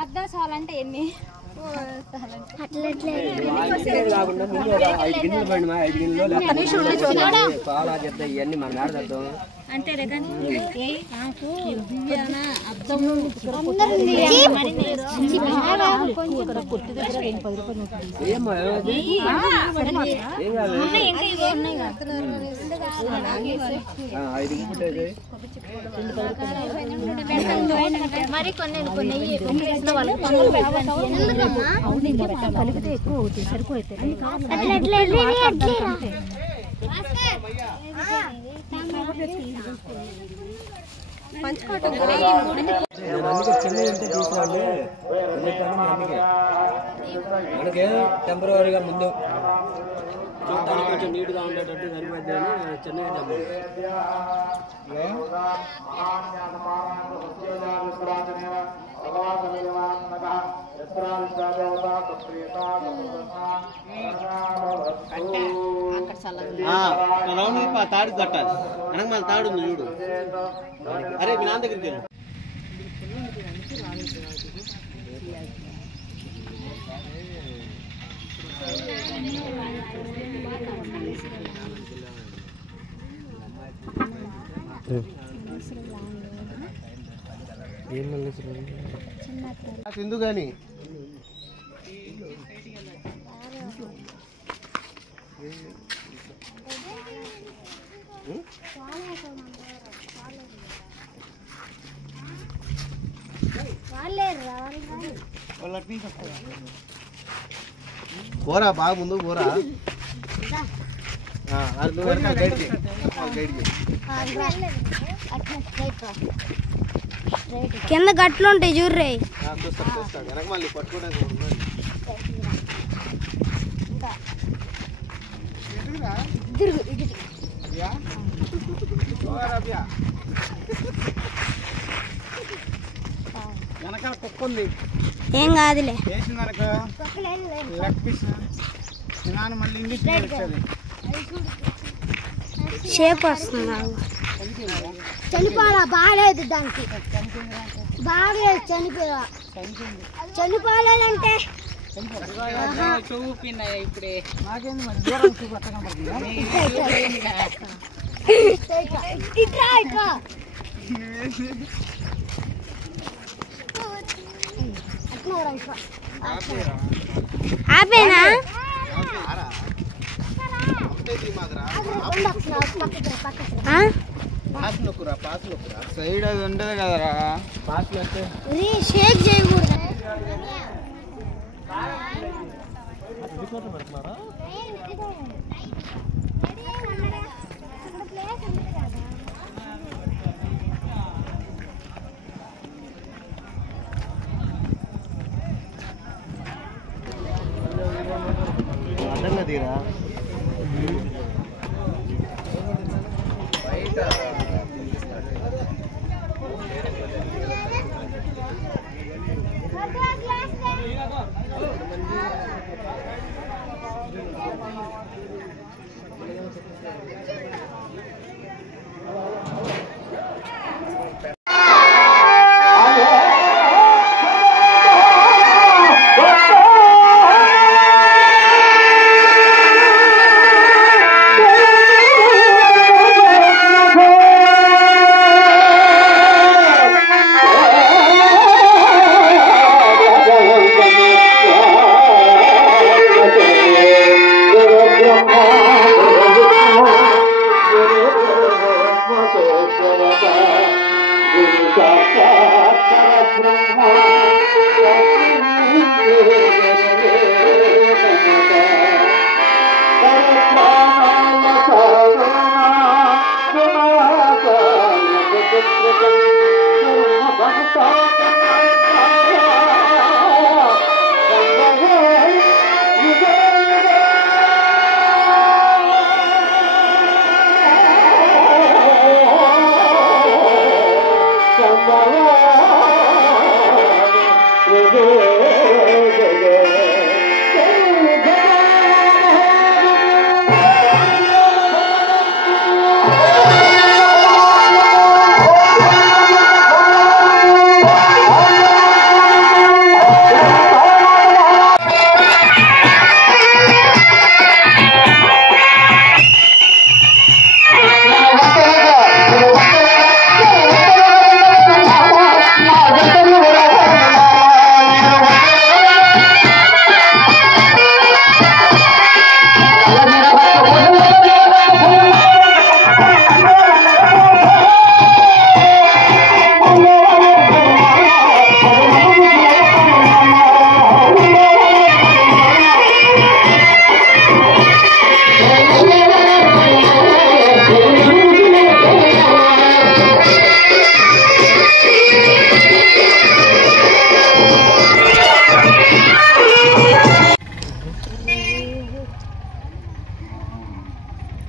అద్దాలంటే ఎన్ని అంతేలే కానీ మరి కొన్ని కలిపితే ఎక్కువ అవుతాయి సరిపోతాయి మనకి టెంపరీగా ముందు చూడటానికి కొంచెం నీట్గా ఉండేటట్టు సరిపోద్ది అని చెన్నై రౌండ్ తాడు కట్టాలి వెనక మళ్ళీ తాడు ఉంది చూడు. అరే మీ నాన్న దగ్గరికి వెళ్ళు. సింధు కానీ పోరా బాగా ముందు పోరా. కింద గట్లు ఉంటాయి చూర్రే. వెనక మళ్ళీ పట్టుకోవడానికి వెనకాల కుక్క ఉంది. ఏం కాదులే. మళ్ళీ ఇంగ్లీష్ షేప్ వస్తుంది. చనిపోవాలా బాగాలేదు దానికి బాగలేదు చనిపోలేదంటే చూపినాయి ఇప్పుడే ఆపేనా సైడ్ అది ఉండదు కదరా. షేక్ చేయకూడదు. అడ్డంగా తీరా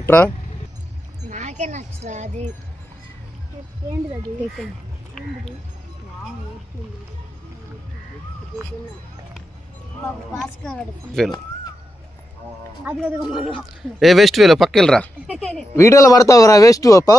ఇట్రా నాకే నచ్చదు అది ఏంటిది అది ఏ వేస్ట్ వేలో పక్కెళ్ళరా వీడియోలో పడతావురా వేస్ట్ పో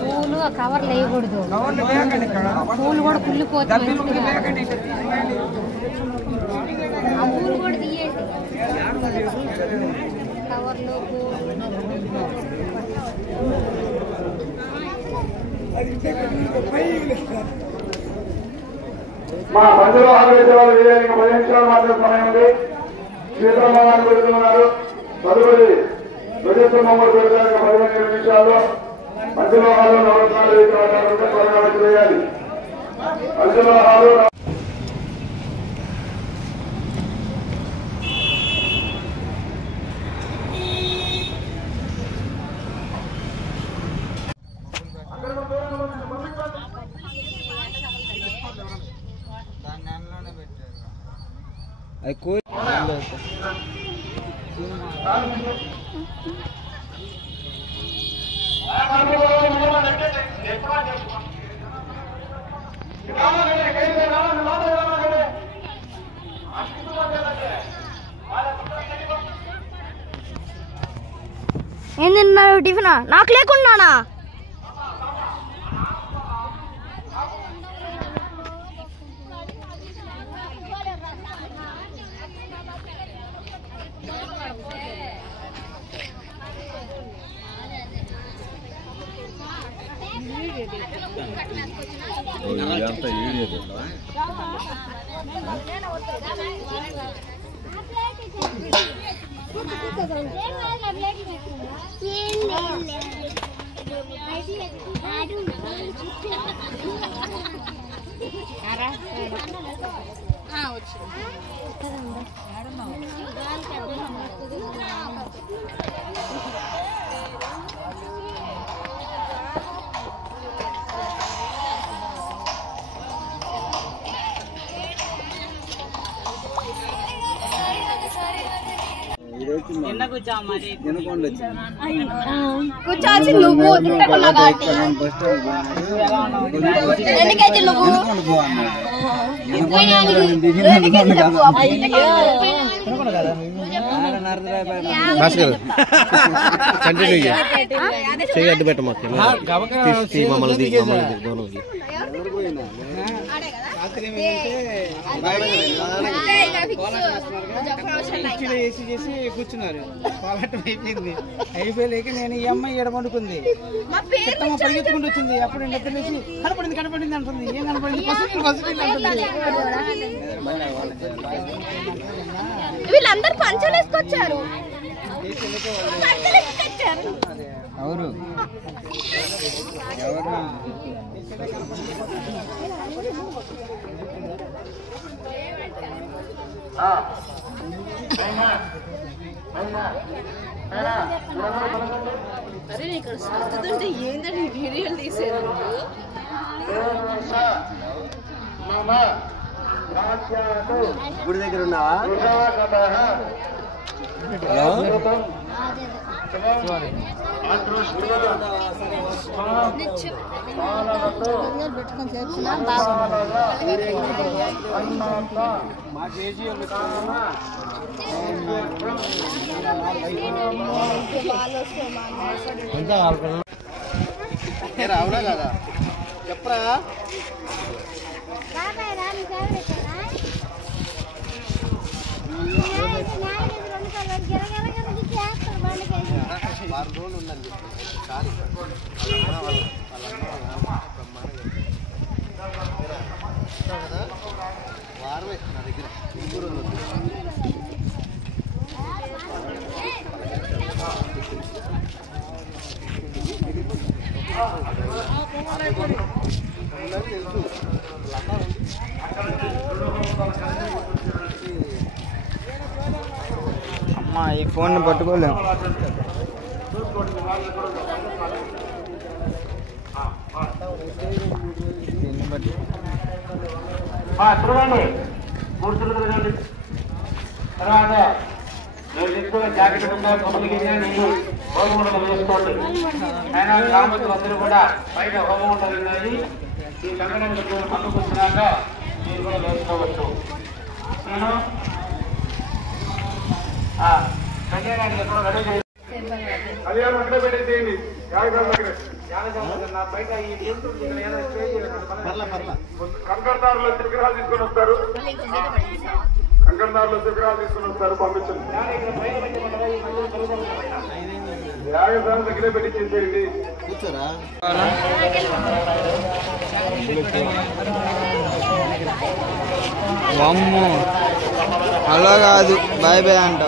పూలు కవర్ వేయకూడదు పూలు కూడా కుళ్ళిపోతాయి ఆ పూలు కూడా తీయండి కవర్లో మా పంచులో ఆలోచించేవాళ్ళు వేయాలి 10 నిమిషాలు మాత్రం సమయం ఉంది క్షేత్రమానాన్ని పెడుతున్నారు తదుపరి ధ్వజస్తంభంలో పెడతానికి 15 నిమిషాల్లో పంచలోహాలు నవరత్నాలు త్వరగా వేయాలి పంచలోహాలు ఏం తిన్నారు టిఫినా నాకు లేకున్నానా కూర్చోాల్సి నువ్వు తింటున్నా కాబట్టి ఎందుకైతే నువ్వు భాస్కర్ కంటిన్యూ చెయ్యి అడ్డు పెట్ట మమ్మల్ని చేసి కూర్చున్నారు. పోరాటం అయిపోయింది. అయిపోయలేక నేను ఈ అమ్మాయి ఎడమండుకుంది. పరిగెత్తుకుంటూ వచ్చింది. అప్పుడు నిద్ర లేచి కనపడింది అంటుంది. ఏం కనపడింది? వీళ్ళందరూ పంచలు వేసుకొచ్చారు. ఎవరు అరే ఇక్కడ సర్దుతుంటే ఏంటంటే వీడియోలు తీసేది గుడి దగ్గర ఉన్నావా? పెట్టుకొని చేస్తున్నా అవునా కదా చెప్పరా? వారం రోజులు ఉందండి. చాలు కదా వారమే నా దగ్గర ఇంకూ రోజులు తెలుసు. అమ్మా ఈ ఫోన్ పట్టుకోలేము. చూడండి మూర్తులు తిరగండి. తర్వాత మీరు తీసుకున్న జాకెట్ ఉందా కొబ్బరికి నీళ్ళు హోమగుండలు వేసుకోండి. ఆయన గ్రామస్తులు అందరూ కూడా బయట హోమగుండలు ఉన్నాయి. ఈ సంఘటనకు పక్కకు వచ్చినాక మీరు కూడా వేసుకోవచ్చు. నేను అదే అక్కడ పెట్టేసేయండి. కంకర్దారులో విగ్రహాలు తీసుకొని వస్తారు. కంకర్దారులో విగ్రహాలు తీసుకొని వస్తారు. పంపించండి. యాగశాల దగ్గరే పెట్టించేసేయండి. కూర్చోరా. అమ్మో అలా కాదు. బాయ్ బాయ్ అంట.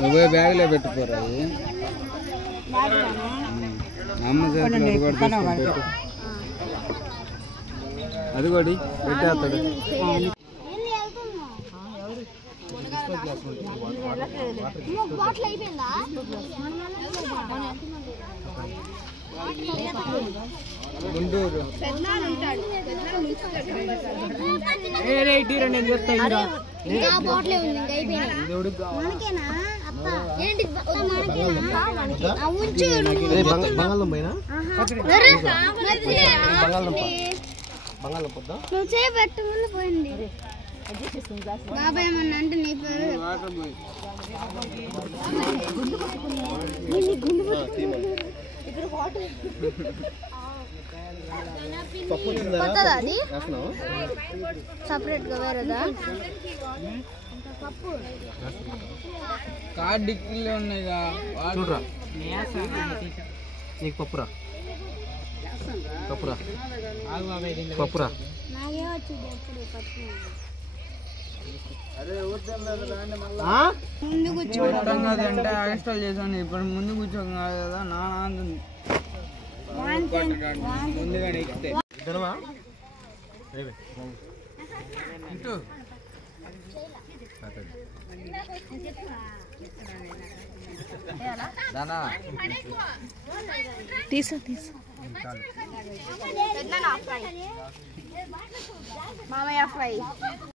నువ్వే బ్యాగ్లో పెట్టుకోరా. అమ్మ చేతులు అది కూడా పెట్టేస్తాడు. గుంటూరు బంగాళదుంప నువ్వు చేపెట్టు ముందు పోయింది. బాబాయ్ ఏమన్నా అంటే నీ కొత్తదా అది సపరేట్ గా వేరేదా? కార్ డిక్కీలో ఉన్నాయిగా. చూడరా నీకు పప్పురా పప్పురా పప్పురా. ముందు కూర్చోవడం కాదంటే ఎక్స్ట్రాల్ చేశాను. ఇప్పుడు ముందు కూర్చోం కాదు కదా. నాన్న ముందుగానే ఎక్కితే తీసు మామయ్య ఫ్రై